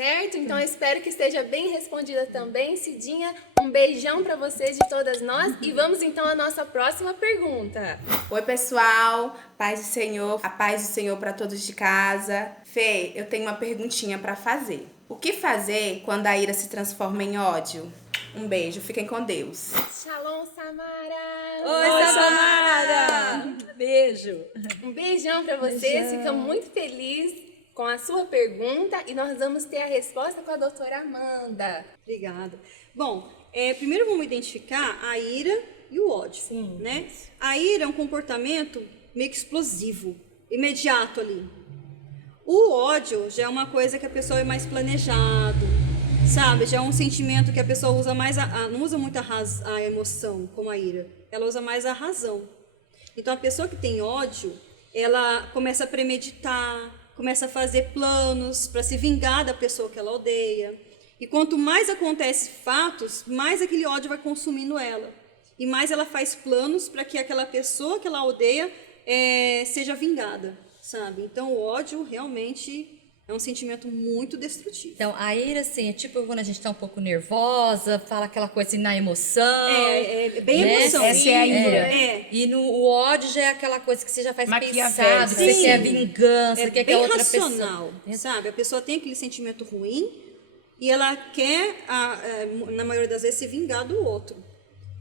Certo? Então eu espero que esteja bem respondida também. Cidinha, um beijão para você de todas nós. E vamos então à nossa próxima pergunta. Oi, pessoal. Paz do Senhor. A paz do Senhor para todos de casa. Fê, eu tenho uma perguntinha para fazer. O que fazer quando a ira se transforma em ódio? Um beijo. Fiquem com Deus. Shalom, Samara! Oi, Samara! Beijo! Um beijão para vocês. Ficamos muito felizes com a sua pergunta e nós vamos ter a resposta com a doutora Amanda. Obrigada. Bom, primeiro vamos identificar a ira e o ódio, né? A ira é um comportamento meio que explosivo, imediato ali. O ódio já é uma coisa que a pessoa é mais planejado, sabe? Já é um sentimento que a pessoa usa mais, não usa muito a emoção como a ira, ela usa mais a razão. Então a pessoa que tem ódio, ela começa a premeditar, começa a fazer planos para se vingar da pessoa que ela odeia. E quanto mais acontece fatos, mais aquele ódio vai consumindo ela. E mais ela faz planos para que aquela pessoa que ela odeia seja vingada, sabe? Então o ódio realmente é um sentimento muito destrutivo. Então, a ira, assim, é tipo quando a gente tá um pouco nervosa, fala aquela coisa assim na emoção. É bem né? emoção. Essa é a ira. E o ódio já é aquela coisa que você já faz Maquiavélico. pensado, que você Sim. quer vingança, quer que bem a outra racional, pessoa... sabe? A pessoa tem aquele sentimento ruim e ela quer, na maioria das vezes, se vingar do outro.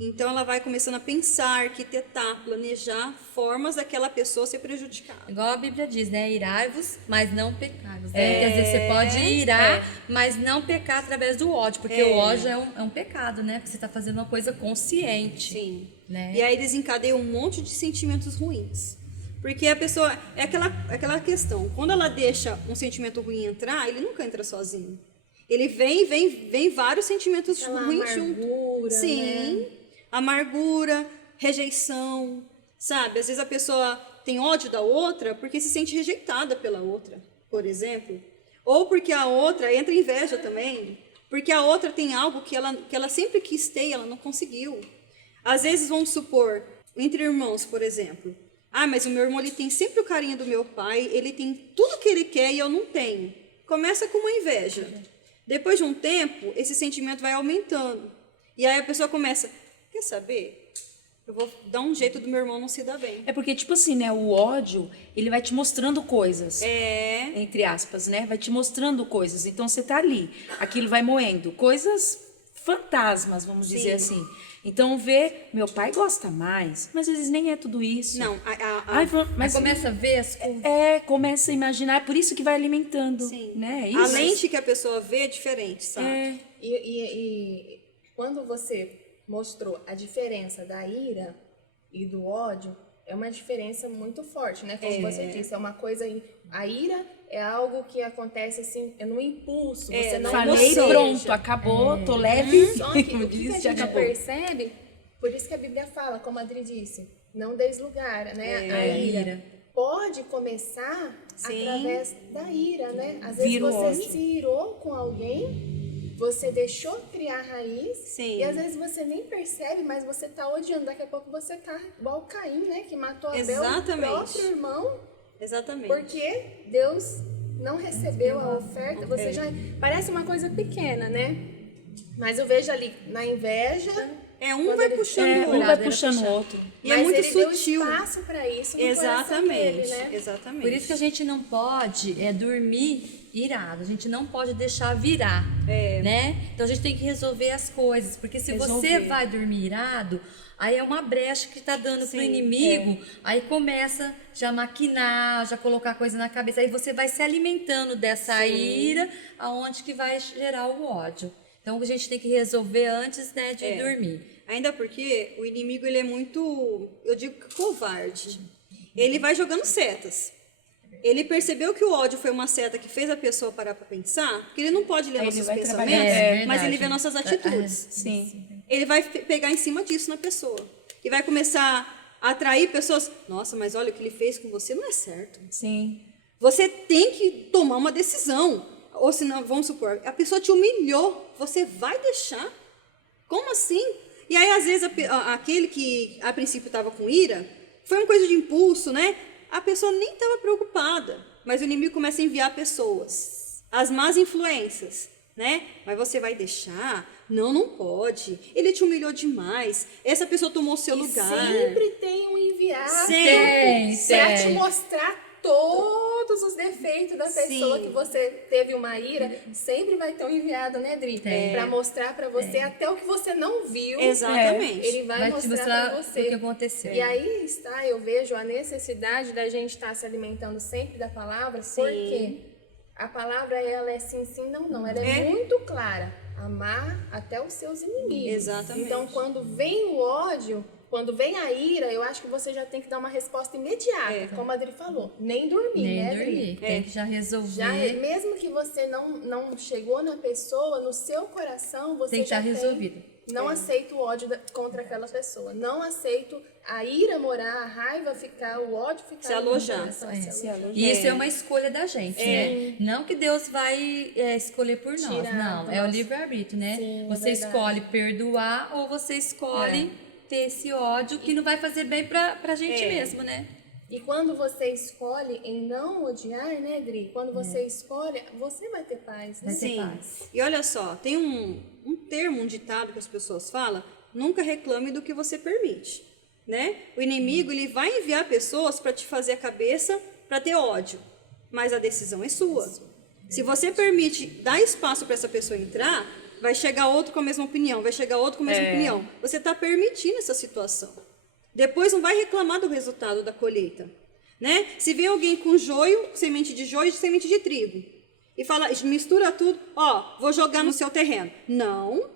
Então, ela vai começando a pensar, arquitetar, planejar formas daquela pessoa ser prejudicada. Igual a Bíblia diz, né? Irai-vos, mas não pecai-vos. Né? Porque às vezes você pode irar, mas não pecar através do ódio. Porque o ódio é um pecado, né? Porque você está fazendo uma coisa consciente. Sim. Né? E aí desencadeia um monte de sentimentos ruins. Porque a pessoa... É aquela questão. Quando ela deixa um sentimento ruim entrar, ele nunca entra sozinho. Ele vem vários sentimentos ruins junto. Amargura, Sim. né? Amargura, rejeição, sabe? Às vezes a pessoa tem ódio da outra porque se sente rejeitada pela outra, por exemplo. Ou porque a outra, entra inveja também, porque a outra tem algo que ela sempre quis ter e ela não conseguiu. Às vezes, vamos supor, entre irmãos, por exemplo. Ah, mas o meu irmão ele tem sempre o carinho do meu pai, ele tem tudo que ele quer e eu não tenho. Começa com uma inveja. Depois de um tempo, esse sentimento vai aumentando. E aí a pessoa começa... Quer saber? Eu vou dar um jeito do meu irmão não se dar bem. É porque, tipo assim, né? O ódio, ele vai te mostrando coisas. É. Entre aspas, né? Vai te mostrando coisas. Então, você tá ali. Aquilo vai moendo. Coisas fantasmas, vamos dizer assim. Então, meu pai gosta mais, mas às vezes nem é tudo isso. Não, Mas começa a ver as coisas. Começa a imaginar. É por isso que vai alimentando. Sim. Né? Isso. A lente que a pessoa vê é diferente, sabe? E quando você mostrou a diferença da ira e do ódio, é uma diferença muito forte, né? Como você disse, é uma coisa... A ira é algo que acontece assim, é no impulso, você não Falei, planeja. pronto, acabou, tô leve. Só que Como o que a disse, já gente acabou. percebe, por isso que a Bíblia fala, como a Adri disse, não deis lugar, né? A ira pode começar através da ira, né? Às vezes Vira o você ódio. se irou com alguém, você deixou criar raiz, Sim. e às vezes você nem percebe, mas você tá odiando. Daqui a pouco você tá igual Caim, né? Que matou Abel, o Exatamente. próprio irmão, Exatamente. porque Deus não recebeu a oferta. Você já parece uma coisa pequena, né? Mas eu vejo ali na inveja. Um quando vai ele- puxando o Um outro. vai puxando o outro. E é mas muito ele deu sutil. espaço para isso no coração Exatamente. dele, né? Exatamente. Por isso que a gente não pode dormir irado, a gente não pode deixar virar, né? Então a gente tem que resolver as coisas, porque se você vai dormir irado, aí é uma brecha que tá dando pro inimigo, aí começa já maquinar, já colocar coisa na cabeça, aí você vai se alimentando dessa ira, aonde que vai gerar o ódio. Então a gente tem que resolver antes, né, de dormir. Ainda porque o inimigo ele é muito, eu digo, covarde. Ele vai jogando setas. Ele percebeu que o ódio foi uma seta que fez a pessoa parar para pensar, porque ele não pode ler Aí nossos ele vai pensamentos, trabalhar. mas ele vê nossas atitudes. Sim. Ele vai pegar em cima disso na pessoa. E vai começar a atrair pessoas. Nossa, mas olha, o que ele fez com você não é certo. Sim. Você tem que tomar uma decisão. Ou senão, vamos supor, a pessoa te humilhou, você vai deixar? Como assim? E aí, às vezes, aquele que a princípio estava com ira, foi uma coisa de impulso, né? A pessoa nem estava preocupada, mas o inimigo começa a enviar pessoas as más influências, né? Mas você vai deixar? Não, não pode. Ele te humilhou demais. Essa pessoa tomou o seu lugar. Sempre tem um enviado Tem. pra te mostrar todos os defeitos da pessoa Sim. que você teve uma ira. Sempre vai ter um enviado, né, Dri? Pra mostrar pra você até o que você não viu. Exatamente. Ele vai te mostrar pra mostrar você. o que aconteceu. E aí está, eu vejo a necessidade da gente estar se alimentando sempre da palavra, porque a palavra, ela é sim, sim, não, não. Ela é muito clara. Amar até os seus inimigos. Exatamente. Então, quando vem o ódio, quando vem a ira, eu acho que você já tem que dar uma resposta imediata, como a Adri falou. Nem dormir, Nem né, dormir. Adri? Tem que já resolver. Já, mesmo que você não chegou na pessoa, no seu coração, você Tem que já estar resolvido. Não aceito o ódio contra aquela pessoa. Não aceito a ira morar, a raiva ficar, o ódio ficar. Se alojar. no coração, se alojar. E isso é uma escolha da gente, né? Não que Deus vai escolher por nós, Tirar não. do É o nosso- livre-arbítrio, né? Sim, você é verdade. escolhe perdoar ou você escolhe ter esse ódio que não vai fazer bem pra gente mesmo, né? E quando você escolhe em não odiar, né, Dri? Quando você escolhe, você vai ter paz, né? Vai ter Sim. paz. E olha só, tem um termo, um ditado que as pessoas falam, nunca reclame do que você permite, né? O inimigo, ele vai enviar pessoas para te fazer a cabeça para ter ódio, mas a decisão é sua. Se você permite dar espaço para essa pessoa entrar, vai chegar outro com a mesma opinião, vai chegar outro com a mesma opinião. Você está permitindo essa situação. Depois não vai reclamar do resultado da colheita, né? Se vem alguém com joio, semente de joio e semente de trigo, e fala, mistura tudo, ó, vou jogar no seu terreno. Não,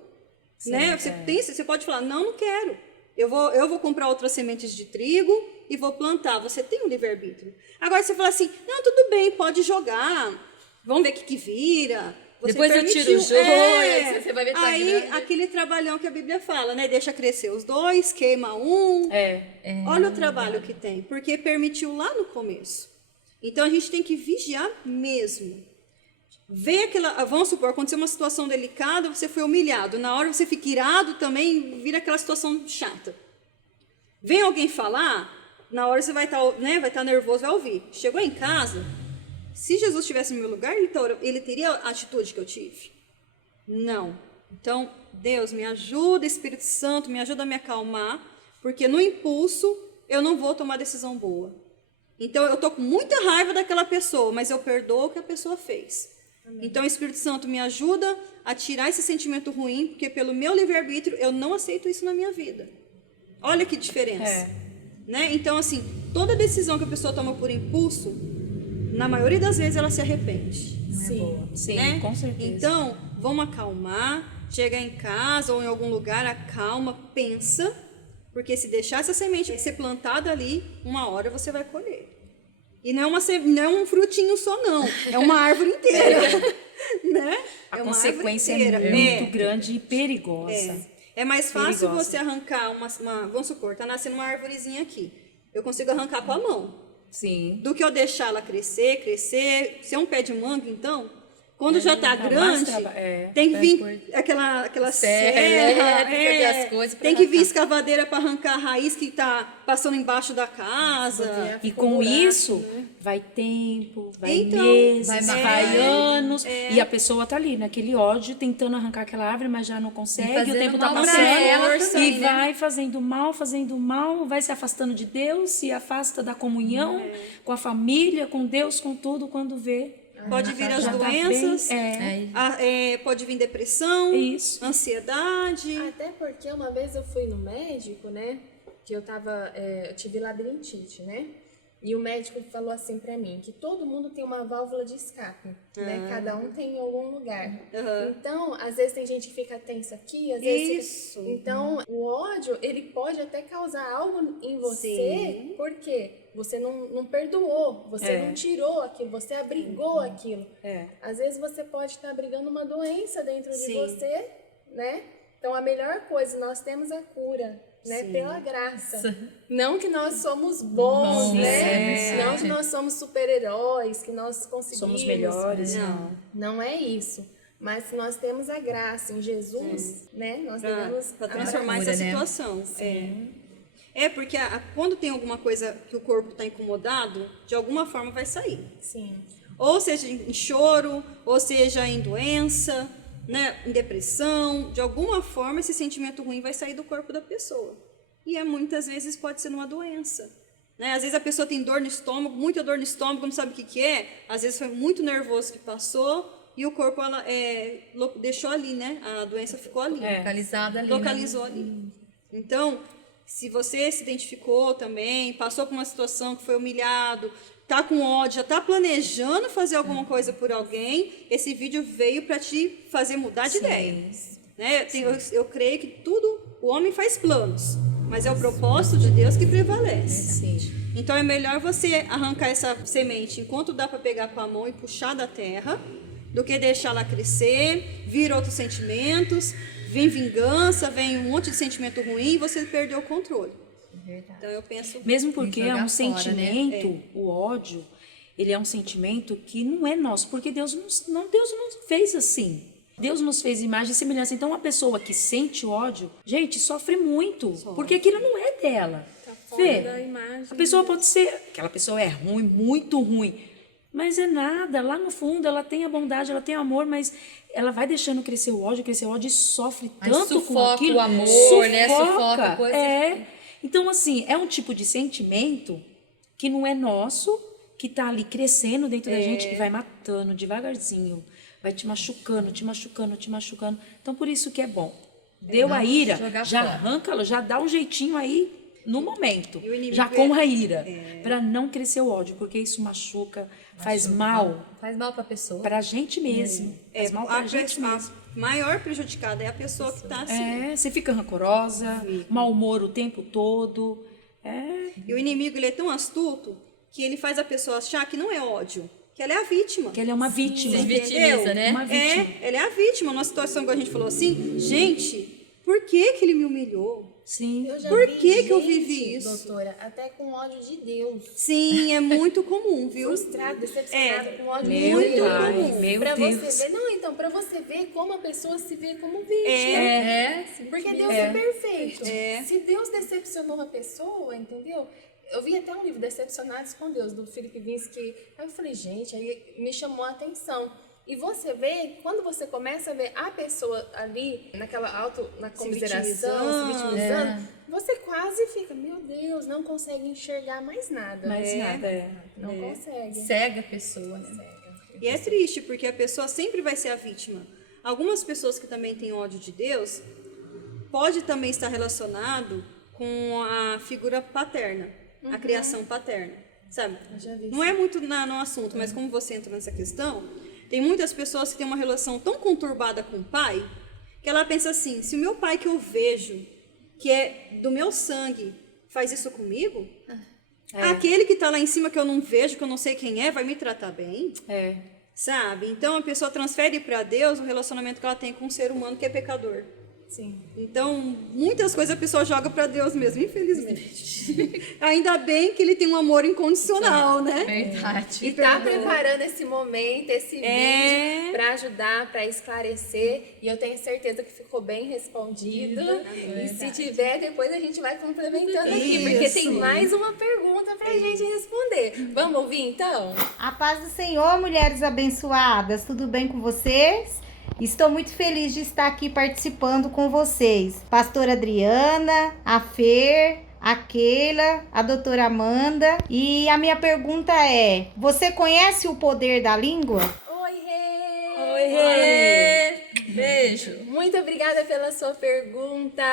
né? Você pode falar, não quero. Eu vou comprar outras sementes de trigo e vou plantar. Você tem um livre-arbítrio. Agora você fala assim, não, tudo bem, pode jogar. Vamos ver o que vira. Você Depois eu tiro permitiu. o joio, você vai ver que tá Aí, grande. aquele trabalhão que a Bíblia fala, né? Deixa crescer os dois, queima um. Olha o trabalho que tem, porque permitiu lá no começo. Então a gente tem que vigiar mesmo. Ver aquela. Vamos supor, aconteceu uma situação delicada, você foi humilhado. Na hora você fica irado também, vira aquela situação chata. Vem alguém falar, na hora você vai estar nervoso, vai ouvir. Chegou em casa, se Jesus estivesse no meu lugar, ele teria a atitude que eu tive? Não. Então, Deus, me ajuda, Espírito Santo, me ajuda a me acalmar, porque no impulso eu não vou tomar decisão boa. Então, eu estou com muita raiva daquela pessoa, mas eu perdoo o que a pessoa fez. Amém. Então, Espírito Santo, me ajuda a tirar esse sentimento ruim, porque pelo meu livre-arbítrio eu não aceito isso na minha vida. Olha que diferença. Né? Então, assim, toda decisão que a pessoa toma por impulso, na maioria das vezes ela se arrepende. Sim, Né? com certeza. Então, vamos acalmar, chega em casa ou em algum lugar, acalma, pensa, porque se deixar essa semente ser plantada ali, uma hora você vai colher. E não é um frutinho só, não. É uma árvore inteira. Né? A uma consequência árvore é inteira. muito grande e perigosa. É mais fácil Perigosa. você arrancar uma... Vamos supor, tá nascendo uma árvorezinha aqui. Eu consigo arrancar com a mão. Sim. Do que eu deixar ela crescer. Se é um pé de manga, então, quando já tá dá grande, mais traba- tem que vir aquela serra, elétrica, as coisas pra tem que vir arrancar. escavadeira para arrancar a raiz que tá passando embaixo da casa. E com isso, vai tempo, vai Então, meses, vai vai anos. E a pessoa tá ali, naquele ódio, tentando arrancar aquela árvore, mas já não consegue. O fazendo tempo tá mal pra passando. ela E também, né? vai fazendo mal, vai se afastando de Deus, se afasta da comunhão com a família, com Deus, com tudo, quando vê. Pode vir as já tá doenças, bem, pode vir depressão, Isso. ansiedade. Até porque uma vez eu fui no médico, né? Que eu tive labirintite, né? E o médico falou assim pra mim, que todo mundo tem uma válvula de escape, né? Cada um tem em algum lugar. Então, às vezes tem gente que fica tensa aqui, às vezes Isso. Então, o ódio, ele pode até causar algo em você, porque você não perdoou, você não tirou aquilo, você abrigou aquilo. Às vezes você pode estar abrigando uma doença dentro de você, né? Então, a melhor coisa, nós temos a cura, né? Pela graça. Não que nós somos bons, né? Não que nós somos super-heróis, que nós conseguimos. Somos melhores. Não é isso. Mas se nós temos a graça em Jesus, né? Nós devemos Para transformar cura, essa né? situação. Porque quando tem alguma coisa que o corpo está incomodado, de alguma forma vai sair. Sim. ou seja em choro, ou seja em doença, né, em depressão, de alguma forma esse sentimento ruim vai sair do corpo da pessoa. E muitas vezes pode ser uma doença. Né? Às vezes a pessoa tem dor no estômago, muita dor no estômago, não sabe o que é, às vezes foi muito nervoso que passou e o corpo deixou ali, né? A doença ficou ali. Localizada ali. Localizou ali. Então, se você se identificou também, passou por uma situação que foi humilhado, tá com ódio, já tá planejando fazer alguma coisa por alguém, esse vídeo veio para te fazer mudar de ideia. Né? Eu creio que o homem faz planos, mas é o propósito de Deus que prevalece. Então é melhor você arrancar essa semente enquanto dá para pegar com a mão e puxar da terra, do que deixar ela crescer, vir outros sentimentos, vem vingança, vem um monte de sentimento ruim e você perdeu o controle. Verdade. Então eu penso... Mesmo porque é um fora, sentimento, né? o ódio, ele é um sentimento que não é nosso, porque Deus não fez assim. Deus nos fez imagem e semelhança. Então, uma pessoa que sente ódio, gente, sofre muito, porque aquilo não é dela. Vê, a pessoa pode ser, aquela pessoa é ruim, muito ruim, mas é nada, lá no fundo ela tem a bondade, ela tem amor, mas ela vai deixando crescer o ódio e sofre tanto com aquilo. O amor, né? Sufoca coisa. Então, assim, é um tipo de sentimento que não é nosso, que tá ali crescendo dentro da gente e vai matando devagarzinho, vai te machucando. Então, por isso que é bom. Deu a ira, já arranca, já dá um jeitinho aí no momento, já com a ira, para não crescer o ódio, porque isso machuca, faz mal. Faz mal pra pessoa. Pra gente mesmo. Faz mal pra gente mesmo. A maior prejudicada é a pessoa que tá assim. Você fica rancorosa, mau humor o tempo todo. E o inimigo, ele é tão astuto que ele faz a pessoa achar que não é ódio, que ela é a vítima. Que ela é uma vítima. Se vitimiza, né? Uma vítima. Ela é a vítima. Numa situação que a gente falou assim, gente, por que ele me humilhou? Sim. Eu já Por vi que eu gente, vivi isso? doutora, até com ódio de Deus. Sim, é muito comum, viu? Frustrado, decepcionado, com ódio de Meu Deus. Deus, meu pra Deus. você ver, então, pra você ver como a pessoa se vê como vítima. Porque Deus é perfeito. Se Deus decepcionou a pessoa, entendeu? Eu vi até um livro, Decepcionados com Deus, do Philip Vinsky. Aí eu falei, gente, aí me chamou a atenção. E você vê, quando você começa a ver a pessoa ali, na comiseração, se vitimizando, você quase fica, meu Deus, não consegue enxergar mais nada. Não consegue. Cega a pessoa, né? E é triste, porque a pessoa sempre vai ser a vítima. Algumas pessoas que também têm ódio de Deus, pode também estar relacionado com a figura paterna, a criação paterna, sabe? Não é muito no assunto, mas como você entrou nessa questão, tem muitas pessoas que têm uma relação tão conturbada com o pai, que ela pensa assim, se o meu pai que eu vejo, que é do meu sangue, faz isso comigo, aquele que está lá em cima que eu não vejo, que eu não sei quem é, vai me tratar bem? Sabe? Então a pessoa transfere para Deus o relacionamento que ela tem com um ser humano que é pecador. Sim. Então, muitas coisas a pessoa joga para Deus mesmo, infelizmente. Ainda bem que ele tem um amor incondicional, né? Verdade. E tá preparando esse momento, esse vídeo, para ajudar, para esclarecer. E eu tenho certeza que ficou bem respondido. E se tiver, depois a gente vai complementando aqui, porque tem mais uma pergunta pra gente responder. Vamos ouvir então? A paz do Senhor, mulheres abençoadas, tudo bem com vocês? Estou muito feliz de estar aqui participando com vocês. Pastora Adriana, a Fer, a Keila, a doutora Amanda. E a minha pergunta é, você conhece o poder da língua? Oi, Rê! Oi, Rê! Beijo. Muito obrigada pela sua pergunta.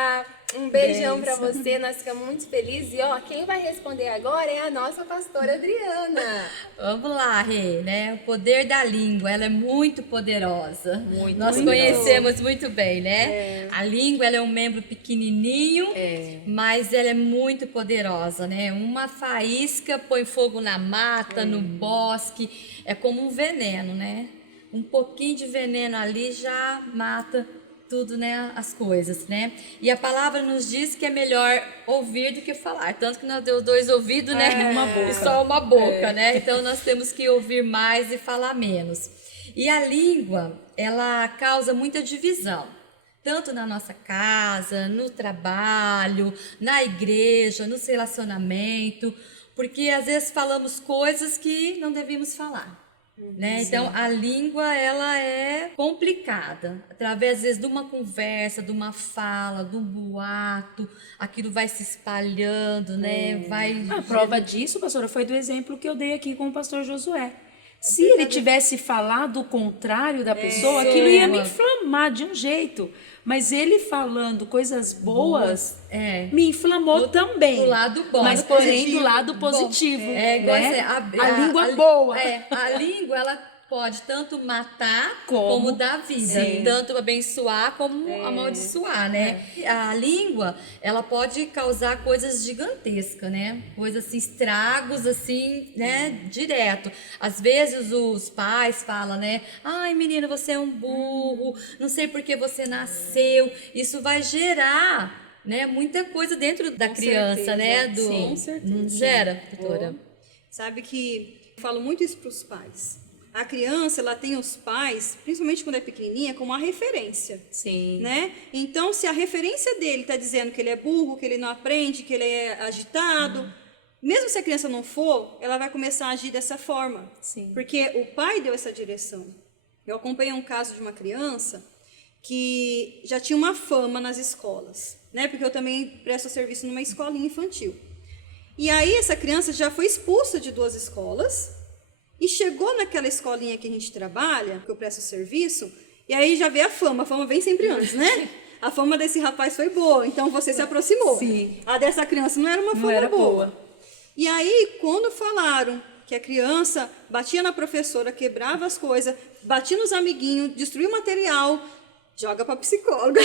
Um beijão pra você, nós ficamos muito felizes. E ó, quem vai responder agora é a nossa pastora Adriana. Vamos lá, Rê, né? O poder da língua, ela é muito poderosa. Nós conhecemos muito bem, né? A língua, ela é um membro pequenininho, mas ela é muito poderosa, né? Uma faísca põe fogo na mata, no bosque, é como um veneno, né? Um pouquinho de veneno ali já mata tudo, né, as coisas, né? E a palavra nos diz que é melhor ouvir do que falar, tanto que nós deu 2 ouvidos, né? E só uma boca, né? Então nós temos que ouvir mais e falar menos. E a língua, ela causa muita divisão, tanto na nossa casa, no trabalho, na igreja, no relacionamento, porque às vezes falamos coisas que não devíamos falar. Né? Então, a língua, ela é complicada. Através, às vezes, de uma conversa, de uma fala, de um boato, aquilo vai se espalhando, né? A prova disso, pastora, foi do exemplo que eu dei aqui com o pastor Josué. Se ele tivesse falado o contrário da pessoa, aquilo ia me inflamar de um jeito. Mas ele falando coisas boas, me inflamou também. Do lado bom. Mas, porém, do lado positivo. Igual né? assim, a língua boa. A língua, ela pode tanto matar como dar vida. Sim. Tanto abençoar como amaldiçoar, né? A língua, ela pode causar coisas gigantescas, né? Coisas assim, estragos assim, né? Direto. Às vezes os pais falam, né? Ai, menina, você é um burro, não sei por que você nasceu. Isso vai gerar, né, muita coisa dentro da criança, certeza. né? Com certeza. Não gera, doutora? Sabe que eu falo muito isso para os pais. A criança, ela tem os pais, principalmente quando é pequenininha, como uma referência. Sim. Né? Então, se a referência dele está dizendo que ele é burro, que ele não aprende, que ele é agitado, mesmo se a criança não for, ela vai começar a agir dessa forma. Sim. Porque o pai deu essa direção. Eu acompanhei um caso de uma criança que já tinha uma fama nas escolas, né? Porque eu também presto serviço numa escolinha infantil. E aí essa criança já foi expulsa de 2 escolas e chegou naquela escolinha que a gente trabalha, que eu presto serviço, e aí já vê a fama vem sempre antes, né? A fama desse rapaz foi boa, então você se aproximou. Sim. A dessa criança não era uma fama Não era boa. boa. E aí, quando falaram que a criança batia na professora, quebrava as coisas, batia nos amiguinhos, destruía o material, joga pra psicóloga.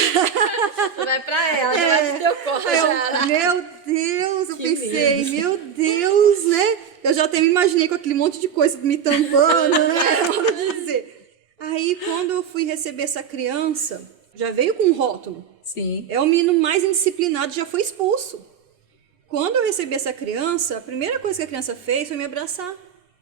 Vai pra ela, já vai pro teu corpo. Meu Deus, eu pensei, meu Deus, né? Eu já até me imaginei com aquele monte de coisa me tampando, né? Vamos dizer. Aí, quando eu fui receber essa criança, já veio com um rótulo. Sim. É o menino mais indisciplinado, já foi expulso. Quando eu recebi essa criança, a primeira coisa que a criança fez foi me abraçar.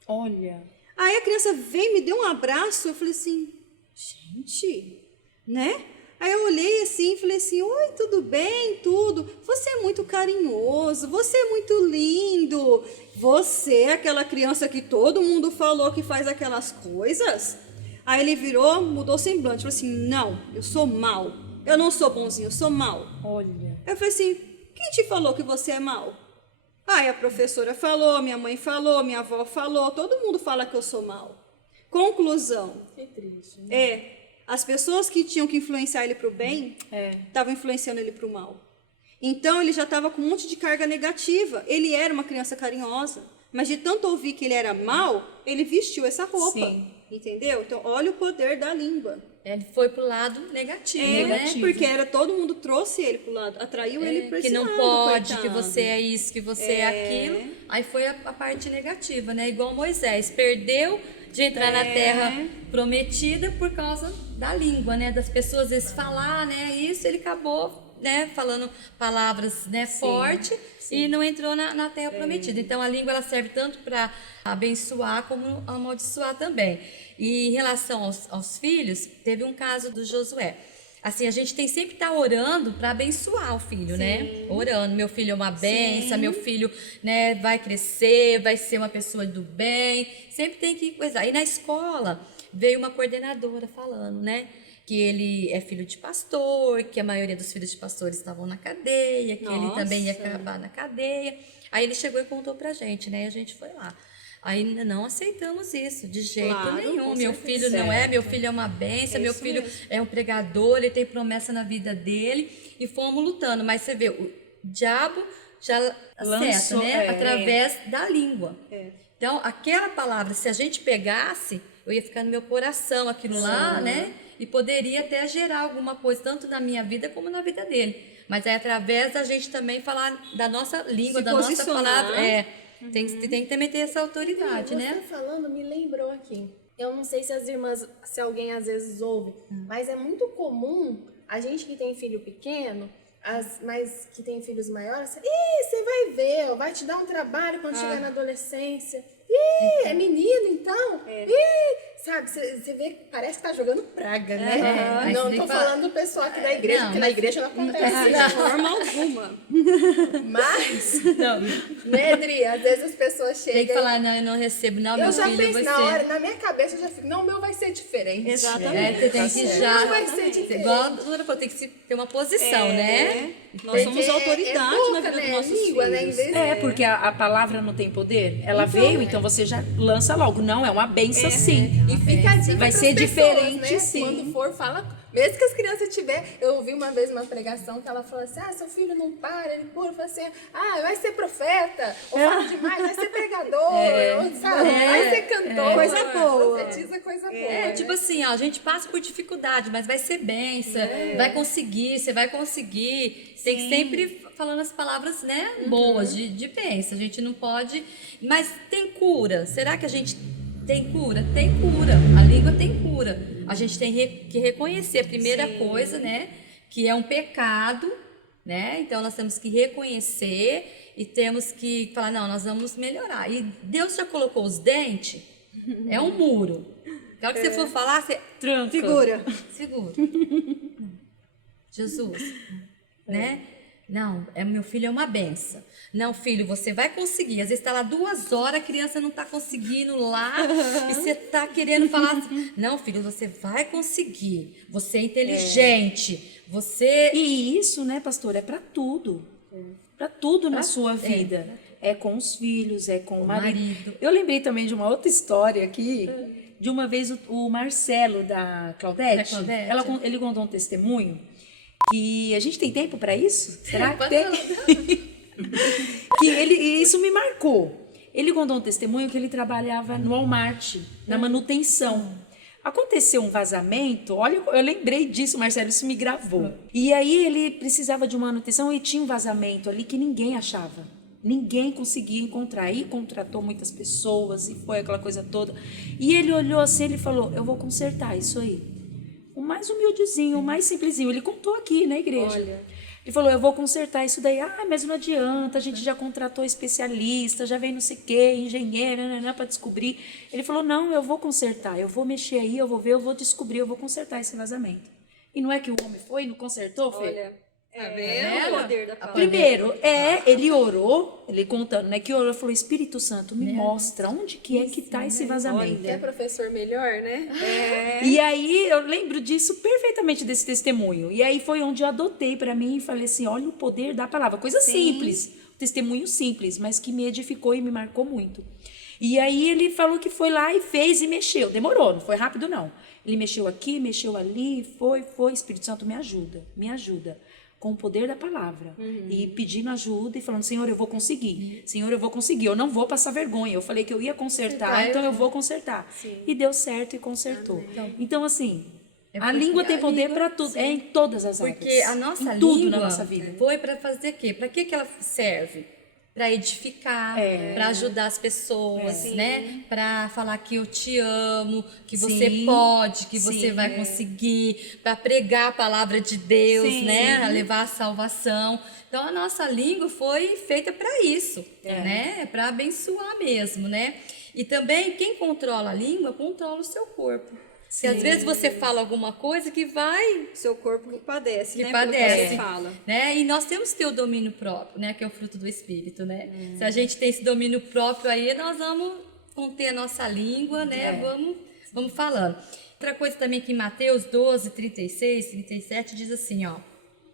Olha. Aí a criança veio, me deu um abraço, eu falei assim, gente, né? Aí eu olhei assim e falei assim, oi, tudo bem? Tudo. Você é muito carinhoso, você é muito lindo. Você é aquela criança que todo mundo falou que faz aquelas coisas? Aí ele virou, mudou o semblante, falou assim, não, eu sou mau. Eu não sou bonzinho, eu sou mau. Olha. Eu falei assim, quem te falou que você é mau? Aí a professora falou, minha mãe falou, minha avó falou, todo mundo fala que eu sou mau. Conclusão. Que triste, né? As pessoas que tinham que influenciar ele para o bem, estavam influenciando ele para o mal. Então, ele já estava com um monte de carga negativa. Ele era uma criança carinhosa, mas de tanto ouvir que ele era mal, ele vestiu essa roupa. Sim. Entendeu? Então, olha o poder da língua. Ele foi pro lado negativo, né? Negativo. Porque todo mundo trouxe ele para o lado, atraiu ele para esse Que não lado, pode, coitado. que você é isso, que você é aquilo. Aí foi a parte negativa, né? Igual Moisés, perdeu de entrar na terra prometida por causa da língua, né? Das pessoas às vezes falar, né? Isso ele acabou, né? Falando palavras, né? Forte e não entrou na terra prometida. Então a língua ela serve tanto para abençoar como amaldiçoar também. E em relação aos filhos, teve um caso do Josué. Assim, a gente tem sempre que estar orando para abençoar o filho, né? Orando, meu filho é uma bênção, meu filho, né, vai crescer, vai ser uma pessoa do bem. Sempre tem que coisar. E na escola veio uma coordenadora falando, né? Que ele é filho de pastor, que a maioria dos filhos de pastores estavam na cadeia, que ele também ia acabar na cadeia. Aí ele chegou e contou pra gente, né? E a gente foi lá. Aí não aceitamos isso, de jeito nenhum. Meu filho não é, meu filho é uma bênção, meu filho é um pregador, ele tem promessa na vida dele. E fomos lutando. Mas você vê, o diabo já acerta, né? Através da língua. Então, aquela palavra, se a gente pegasse, eu ia ficar no meu coração aquilo lá, né? E poderia até gerar alguma coisa, tanto na minha vida como na vida dele. Mas é através da gente também falar da nossa língua, da nossa palavra. Tem que também ter essa autoridade, né? Você falando me lembrou aqui. Eu não sei se as irmãs, se alguém às vezes ouve, mas é muito comum a gente que tem filho pequeno, mas que tem filhos maiores, você vai ver, ó, vai te dar um trabalho quando chegar na adolescência. É menino então? sabe, você vê que parece que tá jogando praga, né? Aí Não você tô fala- falando do pessoal aqui da igreja, não, porque na mas- igreja não acontece De isso. forma alguma. Mas, né, Dri, às vezes as pessoas chegam... Tem que falar, não, eu não recebo, não, meu eu já filho penso vai na ser... hora, na minha cabeça eu já fico, não, o meu vai ser diferente. Exatamente. Você tem que já... Não vai ser diferente. Igual a doutora falou, tem que ter uma posição, né? Nós somos Porque autoridade boca, na vida né? dos nossos Língua, né? Em filhos. vez de- É, porque a palavra não tem poder. Ela veio, então você já lança logo. Não, é uma benção sim. E fica a dica Vai pras ser pessoas, diferente, né? sim. Quando for, fala. Mesmo que as crianças tiver. Eu ouvi uma vez uma pregação que ela falou assim: seu filho não para, ele pula, fala assim: vai ser profeta, ou fala demais, vai ser pregador, ou, sabe, vai ser cantor. Coisa boa. Profetiza coisa boa. É, tipo assim, ó, a gente passa por dificuldade, mas vai ser benção, vai conseguir, você vai conseguir. Tem que sempre falando as palavras, né, boas, de bênção. A gente não pode... Mas tem cura? Será que a gente tem cura? Tem cura. A língua tem cura. A gente tem que reconhecer a primeira coisa, né, que é um pecado, né? Então nós temos que reconhecer e temos que falar, não, nós vamos melhorar. E Deus já colocou os dentes, é um muro. Na hora que você for falar, você Tranca. Segura. segura. Jesus, né? Não, meu filho é uma benção. Não, filho, você vai conseguir. Às vezes está lá 2 horas, a criança não está conseguindo lá e você está querendo falar assim, não, filho, você vai conseguir. Você é inteligente. Você... E isso, né, pastor, é para tudo. Para tudo na sua vida. É com os filhos, é com o marido. Eu lembrei também de uma outra história aqui. De uma vez o Marcelo da Claudete, Da Claudete. ele contou um testemunho que a gente tem tempo para isso? Será que Pode tem? Que isso me marcou. Ele contou um testemunho que ele trabalhava no Walmart, na manutenção. Aconteceu um vazamento, olha, eu lembrei disso, Marcelo, isso me gravou. E aí ele precisava de manutenção e tinha um vazamento ali que ninguém achava. Ninguém conseguia encontrar. E contratou muitas pessoas e foi aquela coisa toda. E ele olhou assim, ele falou, eu vou consertar isso aí. O mais humildezinho, o mais simplesinho. Ele contou aqui na igreja. Ele falou, eu vou consertar isso daí. Mas não adianta, a gente já contratou especialista, já veio não sei o quê, engenheiro, para descobrir. Ele falou, não, eu vou consertar, eu vou mexer aí, eu vou ver, eu vou descobrir, eu vou consertar esse vazamento. E não é que o homem foi e não consertou, Fê? Olha, vendo? o poder da palavra. Primeiro, ele orou, ele contando, né, que orou, falou, Espírito Santo, me mostra onde que é que tá esse vazamento. Quer professor melhor, né? E aí, eu lembro disso perfeitamente, desse testemunho. E aí foi onde eu adotei para mim e falei assim, olha o poder da palavra. Coisa simples, testemunho simples, mas que me edificou e me marcou muito. E aí ele falou que foi lá e fez e mexeu. Demorou, não foi rápido não. Ele mexeu aqui, mexeu ali, foi. Espírito Santo, me ajuda. Com o poder da palavra. E pedindo ajuda e falando, Senhor, eu vou conseguir. Senhor, eu vou conseguir. Eu não vou passar vergonha. Eu falei que eu ia consertar, então eu vou consertar. E deu certo e consertou. Então, assim, a língua tem poder para tudo. É em todas as áreas. Porque a nossa em tudo língua na nossa vida. foi para fazer o quê? Para que ela serve? Para edificar, para ajudar as pessoas, né? Para falar que eu te amo, que você pode, que você vai conseguir, para pregar a palavra de Deus, né? A levar a salvação. Então a nossa língua foi feita para isso, né? Para abençoar mesmo, né? E também quem controla a língua controla o seu corpo. Porque às vezes você fala alguma coisa que vai... Seu corpo padece, que né? padece, Pelo que você fala. né? E nós temos que ter o domínio próprio, né? Que é o fruto do Espírito, né? Se a gente tem esse domínio próprio aí, nós vamos conter a nossa língua, né? Vamos falando. Outra coisa também que em Mateus 12, 36, 37 diz assim, ó.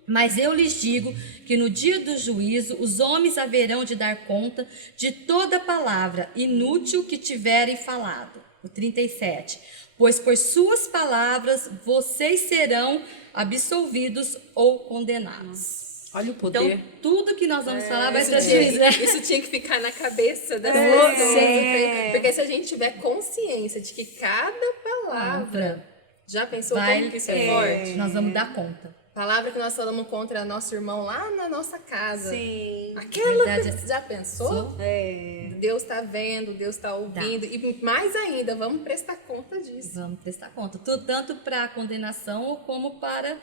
Mas eu lhes digo que no dia do juízo os homens haverão de dar conta de toda palavra inútil que tiverem falado. O 37. Pois por suas palavras vocês serão absolvidos ou condenados. Olha o poder. Então, tudo que nós vamos falar vai ser Isso tinha que ficar na cabeça das pessoas. Porque se a gente tiver consciência de que cada palavra... Já pensou como que isso é forte? Nós vamos dar conta. Palavra que nós falamos contra nosso irmão lá na nossa casa. Sim. Aquela Verdade. que já pensou? Deus está vendo, Deus está ouvindo. E mais ainda, vamos prestar conta disso. Vamos prestar conta. Tanto para condenação como para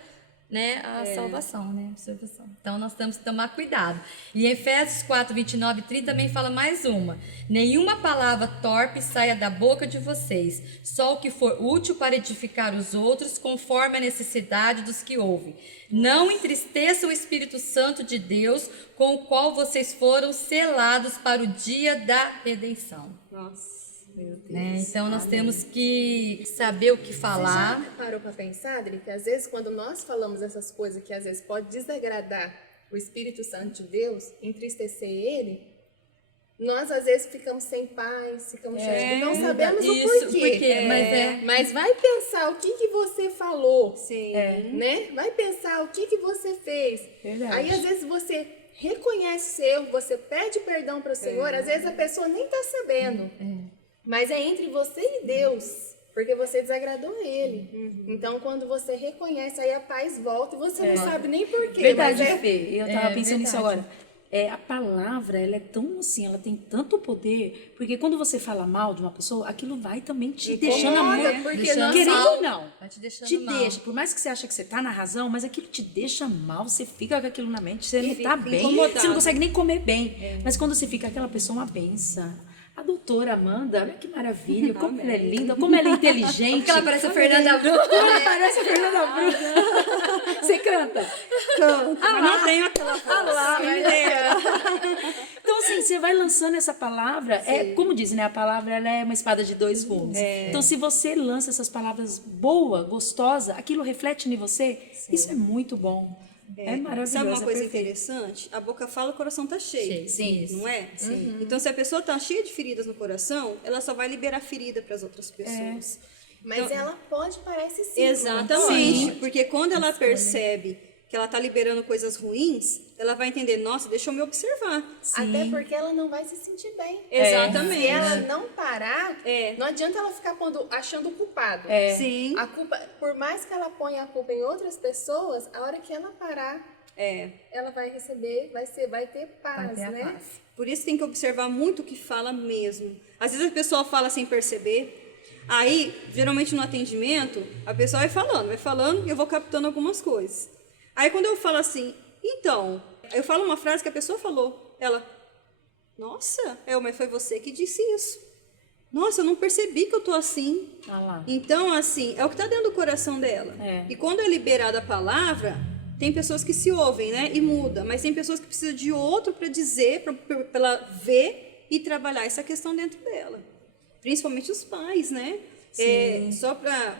né, a salvação, né? Observação. Então nós temos que tomar cuidado. E em Efésios 4, 29 e 30 também fala mais uma. Nenhuma palavra torpe saia da boca de vocês, só o que for útil para edificar os outros, conforme a necessidade dos que ouvem. Não entristeçam o Espírito Santo de Deus, com o qual vocês foram selados para o dia da redenção. Nossa, meu Deus. Né? Então nós temos que saber o que falar. Você já parou para pensar, Adri, que às vezes quando nós falamos essas coisas que às vezes pode desagradar o Espírito Santo de Deus, entristecer ele, nós às vezes ficamos sem paz, ficamos chateados, não sabemos o porquê. Mas vai pensar o que você falou, Sim. né? Vai pensar o que você fez. Verdade. Aí às vezes você reconhece seu, você pede perdão para o Senhor, às vezes a pessoa nem está sabendo. Mas é entre você e Deus, porque você desagradou ele. Então, quando você reconhece, aí a paz volta e você não sabe nem porquê. Verdade, mas Fê. Eu tava pensando nisso verdade. agora. A palavra, ela é tão assim, ela tem tanto poder, porque quando você fala mal de uma pessoa, aquilo vai também te deixando Incomoda, muito. porque Deixando nós Querendo mal. ou não, Vai te deixando te mal. deixa. Por mais que você ache que você tá na razão, mas aquilo te deixa mal, você fica com aquilo na mente, você não Fica tá bem, incomodado. você não consegue nem comer bem. Mas quando você fica aquela pessoa, uma benção. A doutora Amanda, olha que maravilha, como ela é linda, como ela é inteligente. Porque ela parece a Fernanda Bru. Ela parece a Fernanda Bru. Você canta? Canto, mas não tenho aquela voz. Quem me dera. Então, assim, você vai lançando essa palavra, como dizem, né? A palavra ela é uma espada de dois gumes. Então, se você lança essas palavras boa, gostosa, aquilo reflete em você, isso é muito bom. É maravilhoso. Sabe uma é coisa perfeito. interessante? A boca fala, o coração tá cheio. Sim. Não é? Sim. Então, se a pessoa tá cheia de feridas no coração, ela só vai liberar ferida para as outras pessoas. Mas ela pode parar esse ciclo. Exatamente, porque quando ela percebe que ela tá liberando coisas ruins, ela vai entender, nossa, deixa eu me observar. Até porque ela não vai se sentir bem. Exatamente. Se ela não parar, É. não adianta ela ficar achando o culpado. Sim. A culpa, por mais que ela ponha a culpa em outras pessoas, a hora que ela parar, ela vai receber, vai ter paz, Vai ter a né? paz. Por isso tem que observar muito o que fala mesmo. Às vezes a pessoa fala sem perceber. Aí, geralmente no atendimento, a pessoa vai falando, e eu vou captando algumas coisas. Aí quando eu falo assim, então, eu falo uma frase que a pessoa falou. Ela, nossa, mas foi você que disse isso. Nossa, eu não percebi que eu tô assim. Ah lá. Então, assim, é o que tá dentro do coração dela. E quando é liberada a palavra, tem pessoas que se ouvem, né? E muda. Mas tem pessoas que precisam de outro para dizer, para ela ver e trabalhar essa questão dentro dela. Principalmente os pais, né?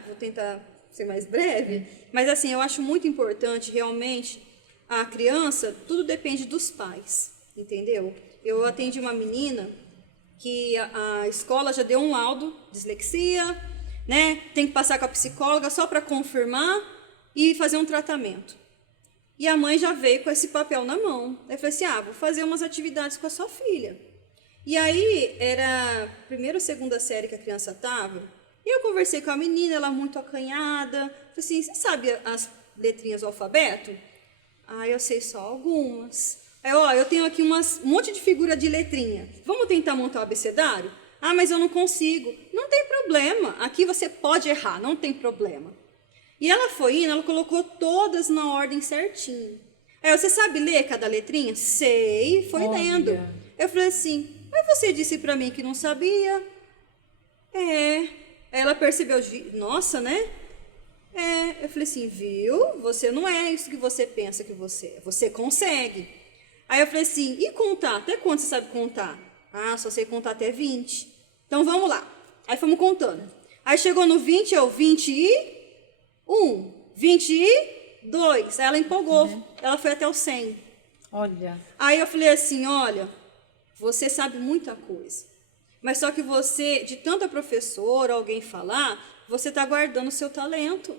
Vou tentar ser mais breve, mas assim, eu acho muito importante realmente a criança, tudo depende dos pais, entendeu? Eu atendi uma menina que a escola já deu um laudo, dislexia, né? Tem que passar com a psicóloga só para confirmar e fazer um tratamento. E a mãe já veio com esse papel na mão. Aí eu falei assim, vou fazer umas atividades com a sua filha. E aí, era a primeira ou segunda série que a criança estava, e eu conversei com a menina, ela muito acanhada. Falei assim, você sabe as letrinhas do alfabeto? Eu sei só algumas. Aí, eu tenho aqui um monte de figura de letrinha. Vamos tentar montar o abecedário? Mas eu não consigo. Não tem problema, aqui você pode errar, não tem problema. E ela foi indo, ela colocou todas na ordem certinho. Aí, você sabe ler cada letrinha? Sei, foi lendo. Eu falei assim, mas você disse pra mim que não sabia? Aí ela percebeu, nossa, né? Eu falei assim, viu? Você não é isso que você pensa que você é. Você consegue. Aí eu falei assim, e contar? Até quando você sabe contar? Só sei contar até 20. Então vamos lá. Aí fomos contando. Aí chegou no 20, 21, 22. Aí ela empolgou. Ela foi até o 100. Olha. Aí eu falei assim, olha, você sabe muita coisa. Mas só que você, de tanta professora, alguém falar, você está guardando o seu talento.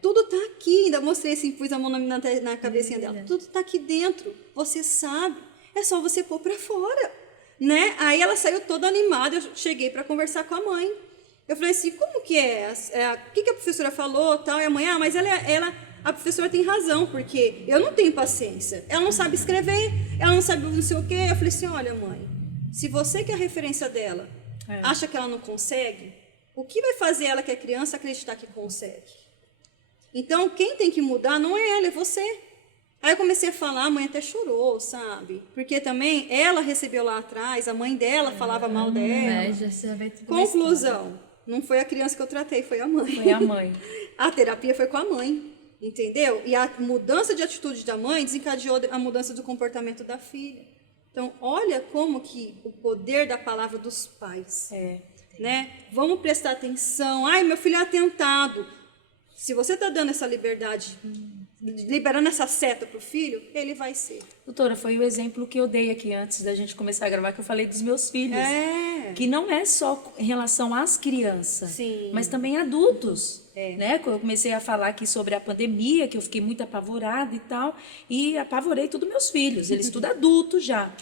Tudo está aqui. Ainda mostrei assim, pus a mão na cabecinha dela. Tudo está aqui dentro. Você sabe. É só você pôr para fora. Né? Aí ela saiu toda animada. Eu cheguei para conversar com a mãe. Eu falei assim, como que é? O que a professora falou? Tal? E a mãe, mas a professora tem razão, porque eu não tenho paciência. Ela não sabe escrever, ela não sabe não sei o quê. Eu falei assim, olha, mãe, se você que é a referência dela acha que ela não consegue, o que vai fazer ela, que é criança, acreditar que consegue? Então, quem tem que mudar não é ela, é você. Aí eu comecei a falar, a mãe até chorou, sabe? Porque também ela recebeu lá atrás, a mãe dela falava mal dela. Já vem tudo Conclusão, não foi a criança que eu tratei, foi a mãe. Foi a mãe. A terapia foi com a mãe, entendeu? E a mudança de atitude da mãe desencadeou a mudança do comportamento da filha. Então, olha como que o poder da palavra dos pais. Né? Vamos prestar atenção. Ai, meu filho é atentado. Se você está dando essa liberdade, liberando essa seta para o filho, ele vai ser. Doutora, foi o exemplo que eu dei aqui antes da gente começar a gravar, que eu falei dos meus filhos. Que não é só em relação às crianças, Sim. mas também adultos. Né? Quando eu comecei a falar aqui sobre a pandemia, que eu fiquei muito apavorada e tal, e apavorei todos meus filhos, eles tudo adultos já.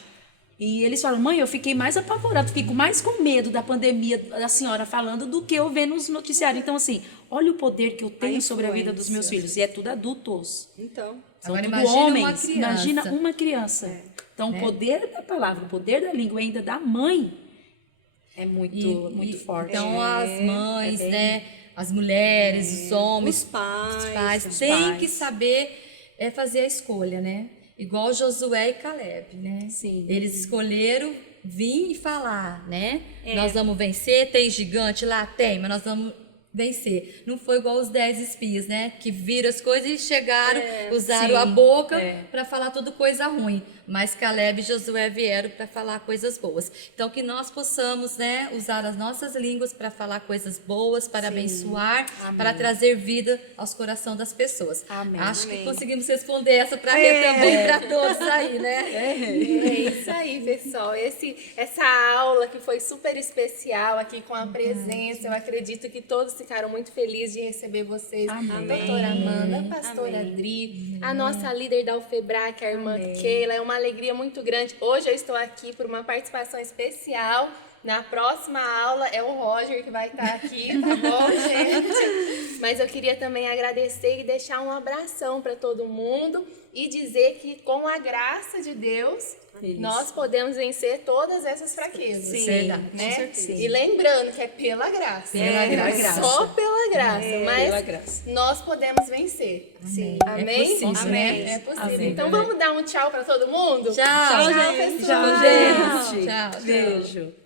E eles falam, mãe, eu fiquei mais apavorada, fiquei mais com medo da pandemia, da senhora falando, do que eu vendo nos noticiários. Então, assim, olha o poder que eu tenho sobre a vida dos meus filhos. E é tudo adultos. Então, São Agora, tudo imagina uma homens. criança. Imagina uma criança. Então, o poder da palavra, o poder da língua ainda da mãe é muito forte. Então, as mães, né? As mulheres, os homens, os pais, têm que saber fazer a escolha, né? Igual Josué e Caleb, né? Sim. Eles escolheram vir e falar, né? Nós vamos vencer, tem gigante lá? Tem, mas nós vamos vencer. Não foi igual os 10 espias, né? Que viram as coisas e chegaram, usaram a boca para falar tudo coisa ruim. Mas Caleb e Josué vieram para falar coisas boas. Então, que nós possamos, né, usar as nossas línguas para falar coisas boas, para abençoar, para trazer vida aos corações das pessoas. Amém. Acho que conseguimos responder essa para mim também, para todos aí, né? É isso aí, pessoal. Essa aula que foi super especial aqui com a presença. Eu acredito que todos ficaram muito felizes de receber vocês. Amém. A doutora Amanda, a pastora Adri, a nossa líder da UFEBRAC, a irmã Keila. É uma alegria muito grande. Hoje eu estou aqui por uma participação especial. Na próxima aula é o Roger que vai estar aqui, tá bom, gente? Mas eu queria também agradecer e deixar um abração para todo mundo e dizer que com a graça de Deus, nós podemos vencer todas essas fraquezas. Sim, verdade, né? com certeza. E lembrando que é pela graça. Pela graça. Só pela graça. Mas pela graça. nós podemos vencer. Sim. Amém? É possível, Amém. né? É possível. Amém. Então vamos dar um tchau para todo mundo? Tchau, gente. Tchau, Tchau, gente. pessoal. Tchau, gente. Beijo.